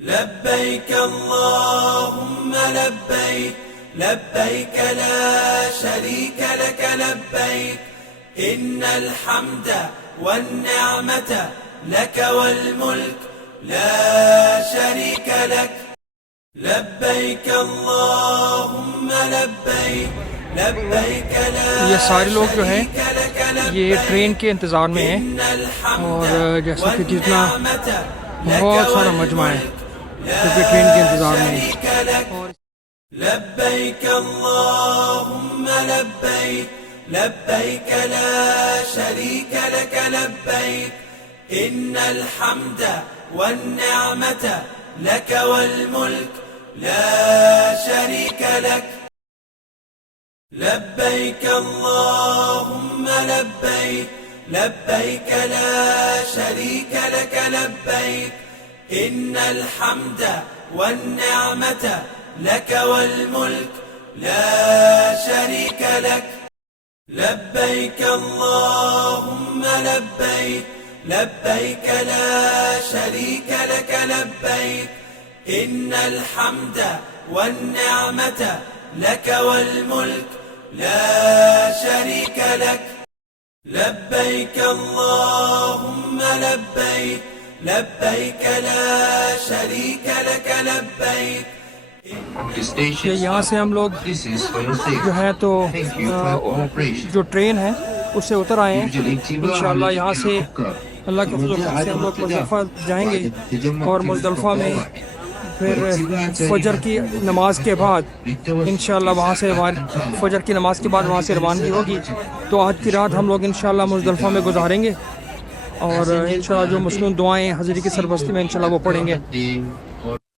لبيك اللهم لبيك لبيك لا شريك لك لبيك إن الحمد والنعمة لك والملك لا شريك لك لبيك اللهم لبيक لبيक لا ये सारे लोग जो हैं शरीक लक ये लबैक ट्रेन के इंतज़ार में हैं इन्नल हम्द और जैसा कि जितना वन्निअमत लक बहुत सारा मजमा है क्योंकि ट्रेन के इंतज़ार में है। शरीक लक और لبيك اللهم لبيك لبيك لا شريك لك لبيك إن الحمد والنعمة لك والملك لا شريك لك لبيك اللهم لبيك لبيك لا شريك لك لبيك إن الحمد والنعمة لك والملك لا شريك لك لبيك اللهم لبيك لبيك لا شريك لك لبيك إن الحمد والنعمة لك والملك لا شريك لك لبيك اللهم لبيك لبيك لا شريك لك لبيक ये यहाँ से हम लोग जो है तो जो ट्रेन है उससे उतर आए हैं। इंशाअल्लाह यहाँ से अल्लाह के फज़ल से हम लोग मुज़फ़्फ़र जाएंगे और मुज़दलिफ़ा में फिर फजर की नमाज के बाद इंशाअल्लाह वहाँ से फजर की नमाज के बाद वहाँ से रवानगी होगी। तो आज की रात हम लोग इंशाअल्लाह मुज़दलिफ़ा में गुजारेंगे और इंशाअल्लाह जो मसनून दुआएं हज़रत की सरबस्ती में इंशाअल्लाह वो पढ़ेंगे।